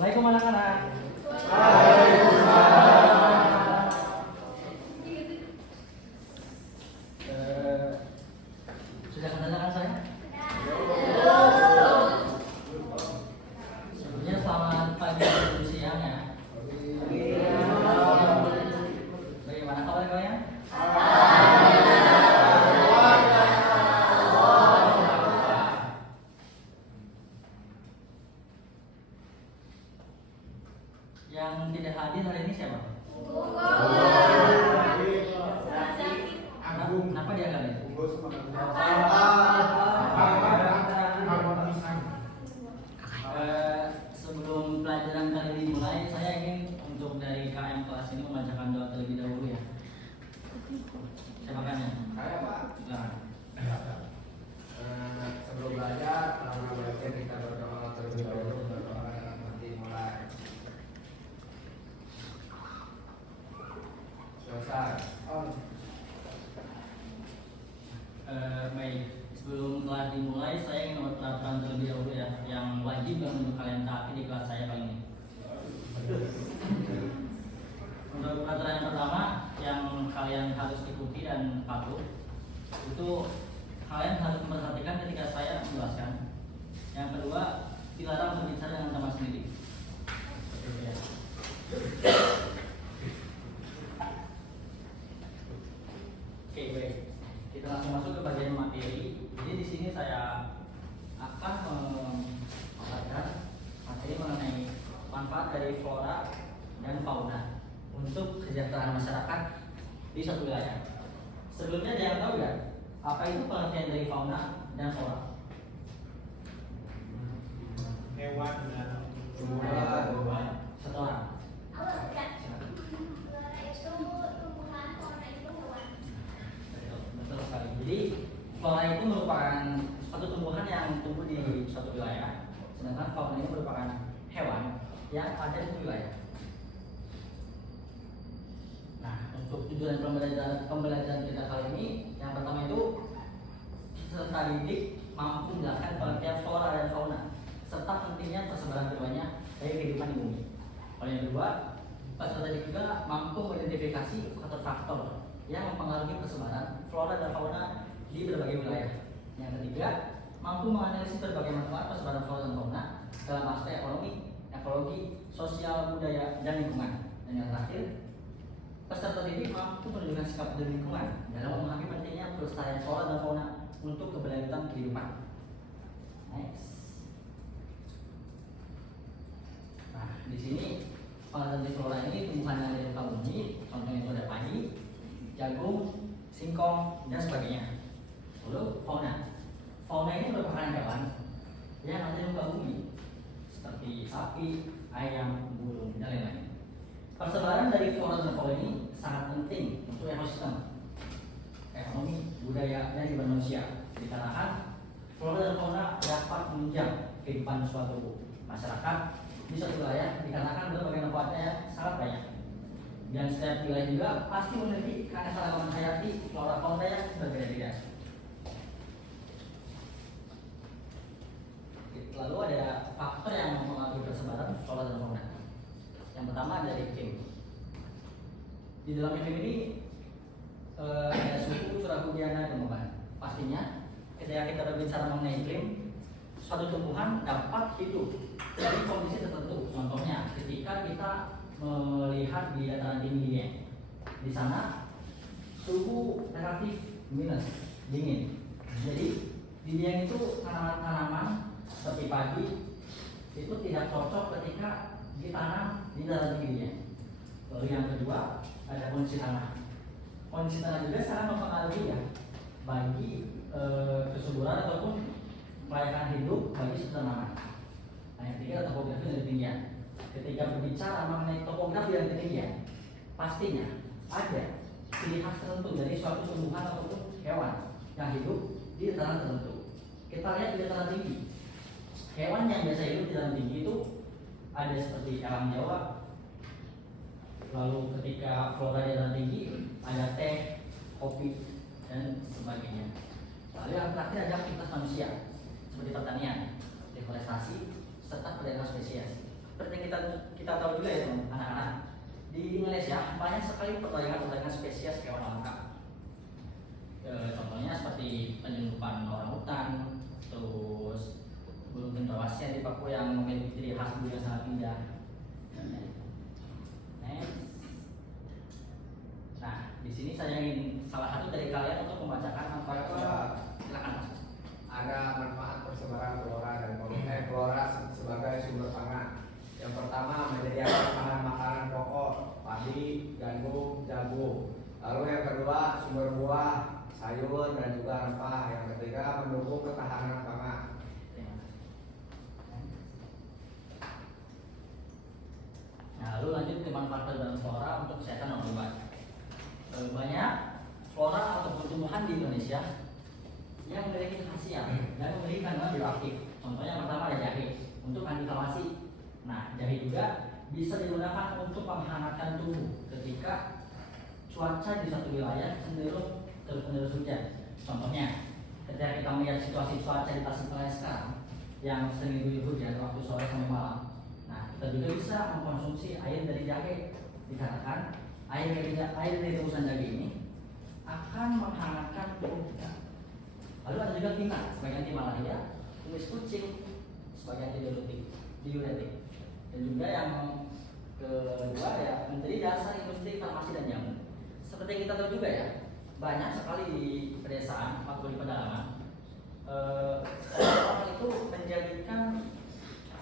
Assalamualaikum anak-anak. Sudah kedatangan saya? Sebelumnya selamat pagi dan siang ya. Bagaimana kabar kalian? Yang tidak hadir hari ini siapa? Kenapa dia nggak hadir? Sebelum pelajaran kali ini dimulai, saya ingin untuk dari KM kelas ini membacakan doa terlebih dahulu ya. Siapa kan ya? Saya Pak. Nah, Sebelum belajar, karena belajar kita berdoa terlebih dahulu, berdoa dalam hati mulai. Selesai. Baik, sebelum kelas dimulai, saya ingin membuat peraturan terlebih dahulu ya, yang wajib untuk kalian taati di kelas saya kali ini. Untuk peraturan yang pertama, yang kalian harus ikuti dan patuh, itu kalian harus memperhatikan ketika saya menjelaskan. Yang kedua, dilarang berbicara dengan teman sendiri. Seperti itu ya. Oke, baik. Kita langsung masuk ke bagian materi. Jadi di sini saya akan membacakan materi mengenai manfaat dari flora dan fauna untuk kesejahteraan masyarakat di suatu wilayah. Sebelumnya ada yang tahu ya, apa itu pengertian dari fauna dan flora? Hewan dan Tumbuhan. Satu orang. Betul sekali. Jadi flora itu merupakan suatu tumbuhan yang tumbuh di suatu wilayah, sedangkan fauna ini merupakan hewan yang ada di wilayah. Nah, untuk tujuan pembelajaran kita kali ini, yang pertama itu peserta didik mampu menjelaskan pengertian flora dan fauna serta pentingnya persebaran keduanya dari kehidupan di bumi. Lalu yang kedua, peserta didik juga mampu mengidentifikasi faktor-faktor yang mempengaruhi persebaran flora dan fauna di berbagai wilayah. Yang ketiga, mampu menganalisis berbagai manfaat persebaran flora dan fauna dalam aspek ekonomi, ekologi, sosial, budaya, dan lingkungan. Dan yang terakhir, peserta didik mampu menunjukkan sikap peduli lingkungan dalam memahami pentingnya pelestarian flora dan fauna untuk keberlanjutan kehidupan. Next. Nah, di sini pengertian flora ini tumbuhan yang ada di muka bumi, contohnya itu ada padi, jagung, singkong, dan sebagainya. Lalu fauna ini merupakan hewan yang ada di muka bumi seperti sapi, ayam, burung, dan lain-lain. Persebaran dari flora dan fauna ini sangat penting untuk ekosistem, ekonomi, budaya, dan kehidupan manusia. Dikarenakan flora dan fauna dapat menunjang kehidupan suatu masyarakat di suatu wilayah, dikarenakan berbagai manfaatnya yang sangat banyak. Dan setiap wilayah juga pasti memiliki keanekaragaman hayati flora fauna yang berbeda-beda. Lalu ada faktor yang mempengaruhi persebaran flora dan fauna. Yang pertama dari iklim. Di dalam iklim ini ada suhu, curah hujan, dan gelombang. Pastinya ketika kita berbicara mengenai iklim, suatu tumbuhan dapat hidup dari kondisi tertentu. Contohnya ketika kita melihat di dataran tinggi, di sana suhu relatif minus, dingin. Jadi di dieng itu tanaman-tanaman seperti padi itu tidak cocok ketika ditanam di dataran tinggi. Lalu yang kedua ada kondisi tanah. Kondisi tanah juga sangat mempengaruhi ya bagi kesuburan ataupun kelayakan hidup bagi suatu tanaman. Nah, yang ketiga topografi dan ketinggian. Ketika berbicara mengenai topografi dan ketinggian, pastinya ada ciri khas tertentu dari suatu tumbuhan ataupun hewan yang hidup di dataran tertentu. Kita lihat di dataran tinggi, hewan yang biasa hidup di dataran tinggi itu ada seperti elang Jawa. Lalu ketika flora di dataran tinggi ada teh, kopi, dan sebagainya. Lalu yang terakhir ada aktivitas manusia seperti pertanian, deforestasi, serta perdagangan spesies. seperti yang kita tahu juga ya teman anak-anak, di Indonesia banyak sekali pertanyaan spesies hewan langka. Contohnya seperti penyelundupan orangutan, terus burung cendrawasih di Papua yang memiliki ciri khas bulu yang sangat indah. Nah, di sini saya ingin salah satu dari kalian untuk membacakan apa itu. Silakan Mas. Ada manfaat persebaran flora dan flora sebagai sumber pangan. Yang pertama, menyediakan bahan makanan pokok, padi, gandum, jagung. Lalu yang kedua, sumber buah, sayur dan juga rempah. Yang ketiga, mendukung ketahanan pangan. Nah, lalu lanjut ke manfaat persebaran flora untuk kesehatan orang obat. Banyak flora atau tumbuhan di Indonesia yang memiliki khasiat dan memiliki kandungan bioaktif. Contohnya yang pertama ada jahe untuk antiinflamasi. Nah, jahe juga bisa digunakan untuk menghangatkan tubuh ketika cuaca di suatu wilayah cenderung terus-menerus hujan. Contohnya, ketika kita melihat situasi cuaca di Tasikmalaya sekarang yang sering diguyur hujan waktu sore sampai malam. Nah, kita juga bisa mengkonsumsi air dari jahe. Dikatakan air dari rebusan jahe ini akan menghangatkan tubuh kita. Lalu ada juga timah sebagai anti malaria, kumis kucing sebagai anti diuretik. Dan juga yang kedua ya menjadi dasar industri farmasi dan jamu. Seperti yang kita tahu juga ya, banyak sekali di pedesaan atau di pedalaman orang itu menjadikan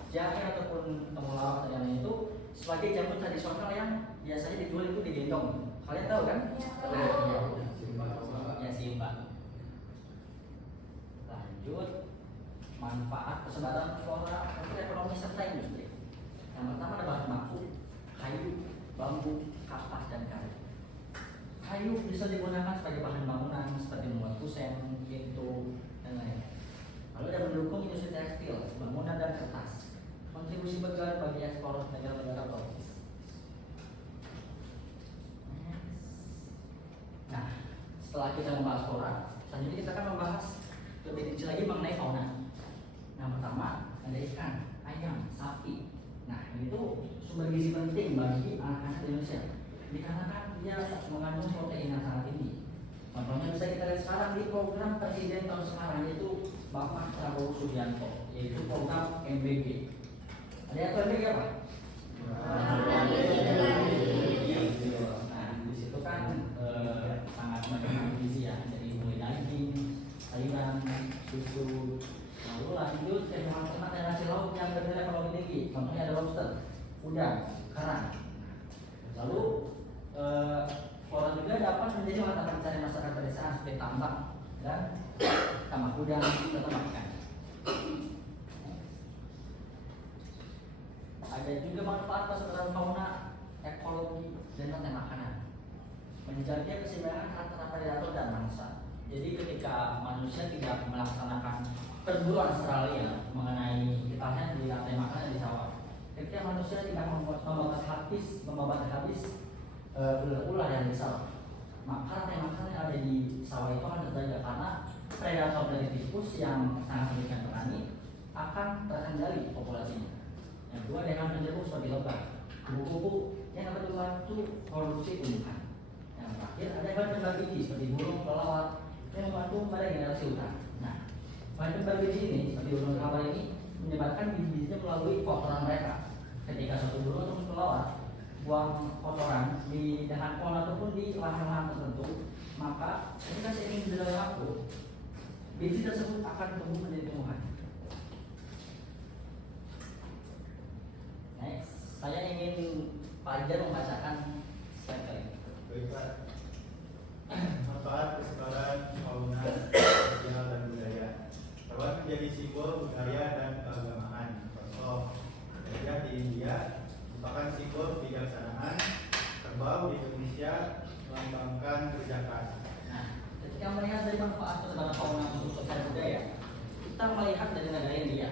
jahe ataupun temulawak dan lain itu sebagai jamu tradisional yang biasanya dijual itu di gendong. Kalian tahu kan? Ya Simba. Lanjut, manfaat persebaran flora untuk ekonomi serta industri. Yang pertama ada bahan baku, kayu, bambu, kapas, dan kayu. Kayu bisa digunakan sebagai bahan bangunan seperti membuat kusen, pintu, dan lain. Lalu ada mendukung industri tekstil, bangunan, dan kertas. Kontribusi besar bagi ekspor negara-negara tropis. Nah, setelah kita membahas flora, selanjutnya kita akan membahas lebih kecil lagi mengenai fauna. Yang pertama ada ikan, ayam, sapi. Nah, ini tuh sumber gizi penting bagi anak-anak Indonesia dikarenakan dia mengandung protein yang sangat tinggi. Contohnya bisa kita lihat sekarang di program presiden tahun sekarang yaitu Bapak Prabowo Subianto, yaitu program MBG. Ada yang tahu MBG apa? Nah, di situ kan sangat banyak gizi ya, dari mulai daging, sayuran, susu. Lalu lanjut ke hewan ternak dan hasil laut yang bernilai ekonomi tinggi. Contohnya ada lobster, udang, kerang. Lalu flora juga dapat menjadi mata pencarian masyarakat pedesaan seperti tambak dan tambak udang atau tambak ikan. Ada juga manfaat persebaran fauna, ekologi, dan rantai makanan. Menjaga keseimbangan antara predator dan mangsa. Jadi ketika manusia tidak melaksanakan perburuan secara liar mengenai ketahanan di rantai makanan di sawah, ketika manusia tidak membabat habis ular yang di sawah, maka rantai makanan yang ada di sawah itu akan terjaga karena predator dari tikus yang sangat merugikan petani akan terkendali populasinya. Yang kedua dengan penjerumus seperti lebah, kupu-kupu yang dapat membantu produksi tumbuhan. Yang terakhir ada bahan pembar biji seperti burung, kelelawar yang membantu pada generasi hutan. Nah, bahan pembar biji ini seperti burung kelelawar ini menyebabkan biji-bijinya melalui kotoran mereka. Ketika suatu burung atau kelelawar buang kotoran di dahan pohon ataupun di lahan-lahan tertentu, maka ketika seiring berjalan waktu, biji tersebut akan tumbuh menjadi tumbuhan. Next, saya ingin Pak Ijar membacakan slide kali ini. Baik Pak. Manfaat persebaran fauna, sosial dan budaya. Hewan menjadi simbol budaya dan keagamaan. Contoh, gajah di India merupakan simbol kebijaksanaan. Kerbau di Indonesia melambangkan kerja keras. Nah, ketika melihat dari manfaat persebaran fauna untuk sosial budaya, kita melihat dari negara India.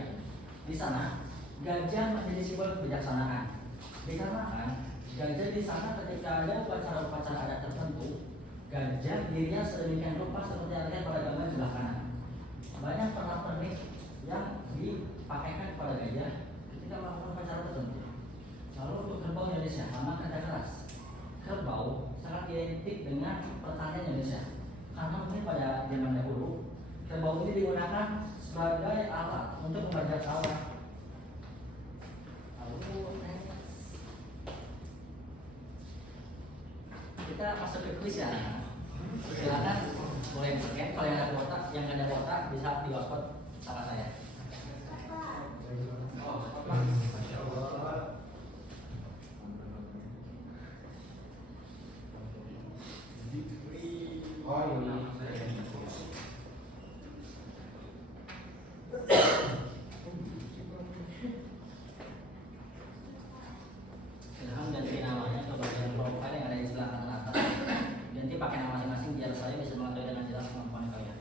Di sana, gajah menjadi simbol kebijaksanaan. Dikarenakan gajah di sana ketika ada upacara-upacara adat tertentu, gajah dirinya sedemikian rupa seperti yang terlihat pada gambar sebelah kanan. Banyak pernak-pernik yang dipakaikan kepada gajah ketika melakukan upacara tertentu. Indonesia, nama kerja keras. Kerbau sangat identik dengan pertanian Indonesia. Karena mungkin pada zaman dahulu kerbau ini digunakan sebagai alat untuk membajak sawah. Lalu kita masuk ke kuis ya. Silakan boleh scan. Kalau yang ada kuota, bisa di hotspot sama saya. Oh ini. Silahkan ganti namanya ke bagian profile yang ada di sebelah kanan atas. Ganti pakai nama masing-masing biar saya bisa mengetahui dengan jelas kemampuan kalian.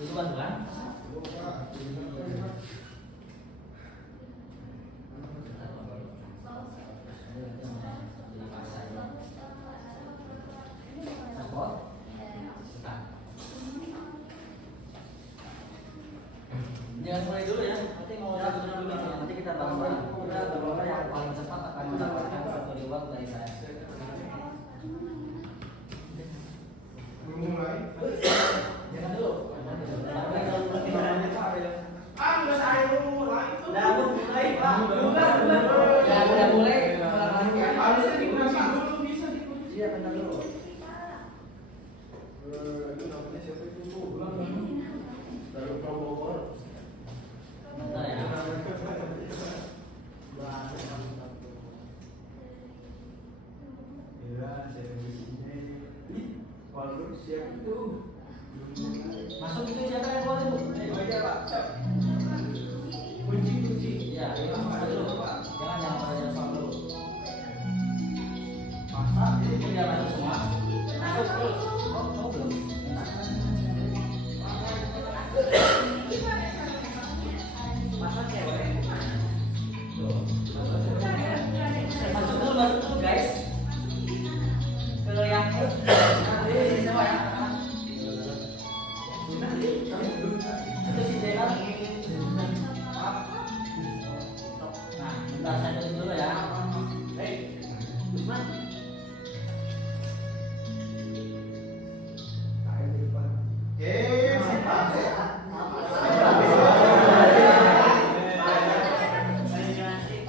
Itu bantuan. Jangan mulai dulu ya, nanti mau dulu nanti kita bareng-bareng. Kita berlomba yang paling cepat akan mendapatkan satu reward dari saya. Mulai. Jangan dulu. Nggak saya dulu mulai. Udah mulai, Pak. Ya, udah mulai. Harusnya dikunci dulu bisa dikunci. Iya, bentar dulu. Itu namanya siapa itu? Baru Promogor. Bentar ya. Ya, saya di sini. Walau siap itu. Masuk itu siapa yang keluar itu? Aja Pak. Kunci. Iya, ayo masuk dulu, Pak. Jangan pada soal dulu. Masa ini tinggal masuk semua. Masuk terus. Oh, belum. Masa cewek. Masuk dulu guys. Ke yang ini siapa ya? Itu si Jenal. Nah, bentar saya tutup dulu ya. Hei, Usman.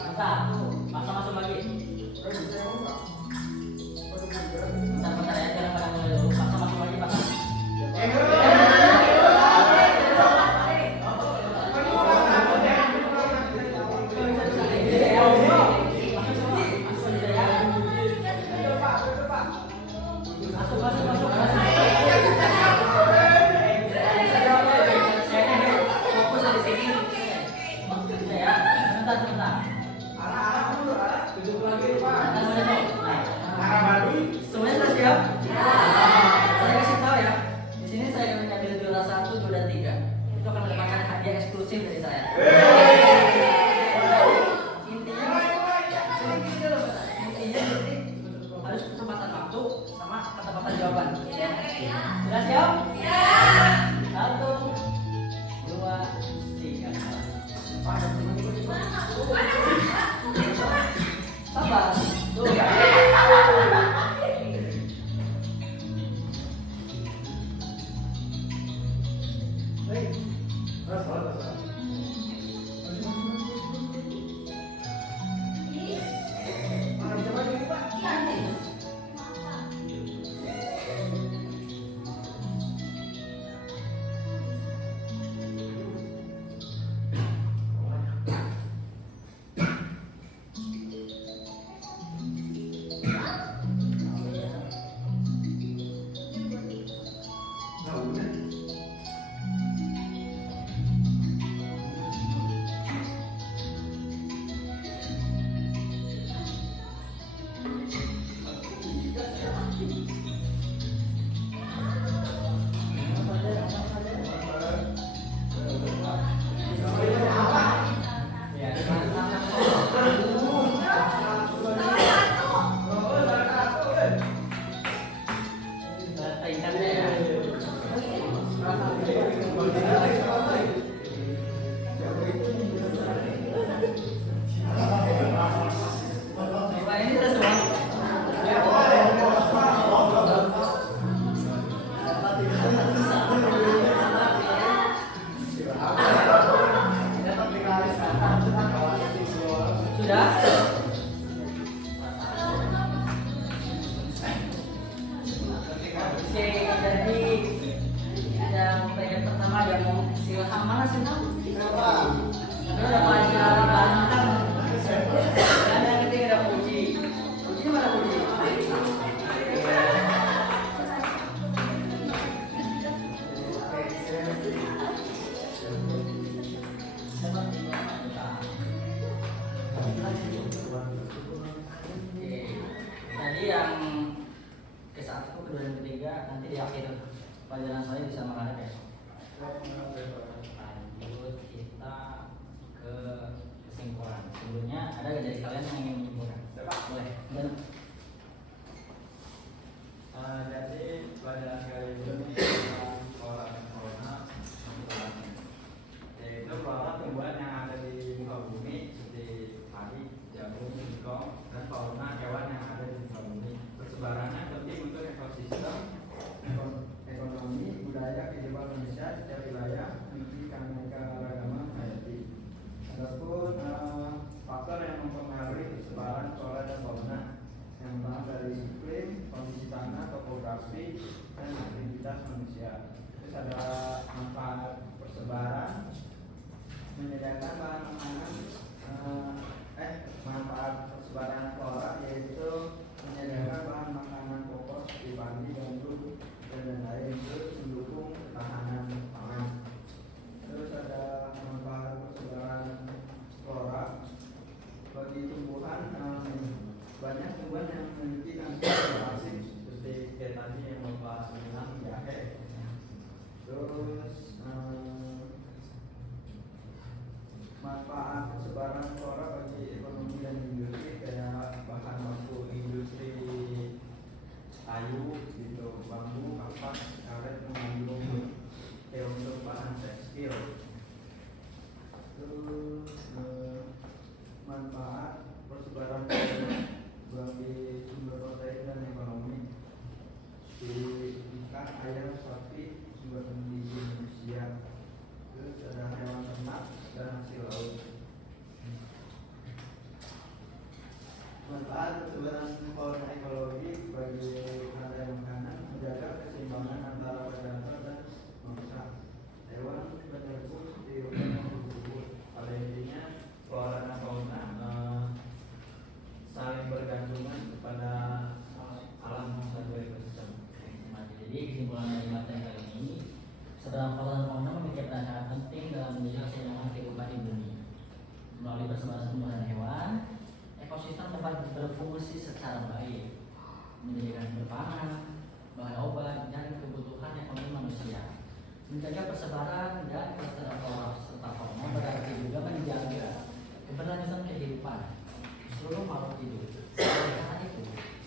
Bentar, masuk lagi. Bentar ya, jangan pada mulai dulu. Masuk lagi, Pak. Semuanya sudah siap? Saya kasih tahu ya. Di sini saya akan mengambil juara 1, 2, dan 3. Itu akan mendapatkan hadiah eksklusif dari saya. Intinya harus kesempatan waktu sama ketepatan jawaban. Sudah siap? 1, 2, 3. Sabar. pelajaran saya bisa makannya besok. Lanjut kita ke kesimpulan. Sebelumnya ada nggak dari kalian yang ingin menyimpulkan? Boleh. Dan Jadi pelajaran kali ini tentang flora dan fauna yaitu flora tumbuhan yang ada di muka bumi seperti padi, jagung, singkong, dan fauna hewan yang ada di muka bumi. Persebarannya penting untuk ekosistem, ekonomi, budaya, kehidupan manusia setiap wilayah memiliki keanekaragaman hayati. Adapun faktor yang mempengaruhi persebaran flora dan fauna yang pertama dari iklim, kondisi tanah, topografi, dan aktivitas manusia. Terus ada manfaat persebaran, menyediakan bahan makanan, manfaat persebaran flora yaitu menyediakan bahan makanan pokok seperti padi, gandum, dan lain-lain. Terus mendukung ketahanan pangan. Terus ada manfaat persebaran flora bagi tumbuhan. Banyak tumbuhan yang memiliki antioksidan seperti kayak tadi yang Bapak bilang jahe. Terus manfaat persebaran flora bagi ekonomi dan industri kayak bahan baku industri kayu gitu, bambu, kapas, karet mengandung untuk bahan tekstil. Terus manfaat persebaran flora bagi sumber protein dan ekonomi di ikan, ayam, sapi, sumber gizi manusia. Terus ada hewan ternak dan hasil laut. Manfaat persebaran fauna ekologi bagi rantai makanan menjaga keseimbangan antara predator dan mangsa. Hewan penyerbu seperti udang dan kupu-kupu. Pada intinya flora dan fauna saling bergantungan kepada alam satu ekosistem. jadi kesimpulan dari materi kali ini, seberang flora dan fauna memiliki peran sangat penting dalam menjaga keseimbangan kehidupan di bumi. Melalui persebaran tumbuhan hewan, ekosistem dapat berfungsi secara baik, menyediakan berpangan, bahan obat, dan kebutuhan ekonomi manusia. Menjaga persebaran dan kelestarian flora serta fauna berarti juga menjaga keberlanjutan kehidupan seluruh makhluk hidup. Karena itu,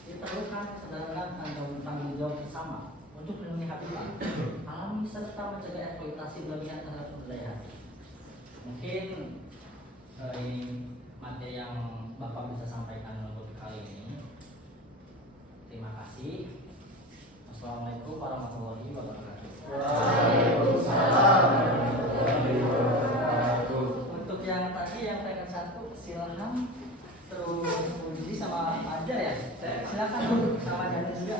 diperlukan kesadaran dan tanggung jawab bersama untuk melindungi habitat alami serta mencegah eksploitasi berlebihan terhadap sumber daya hayati. Mungkin ini materi yang Bapak bisa sampaikan untuk kali ini. Terima kasih. Wassalamualaikum warahmatullahi wabarakatuh. Waalaikumsalam warahmatullahi wabarakatuh. Untuk yang tadi yang rekan satu silahkan, terus Uji sama Fajar ya. Silakan sama Jani juga.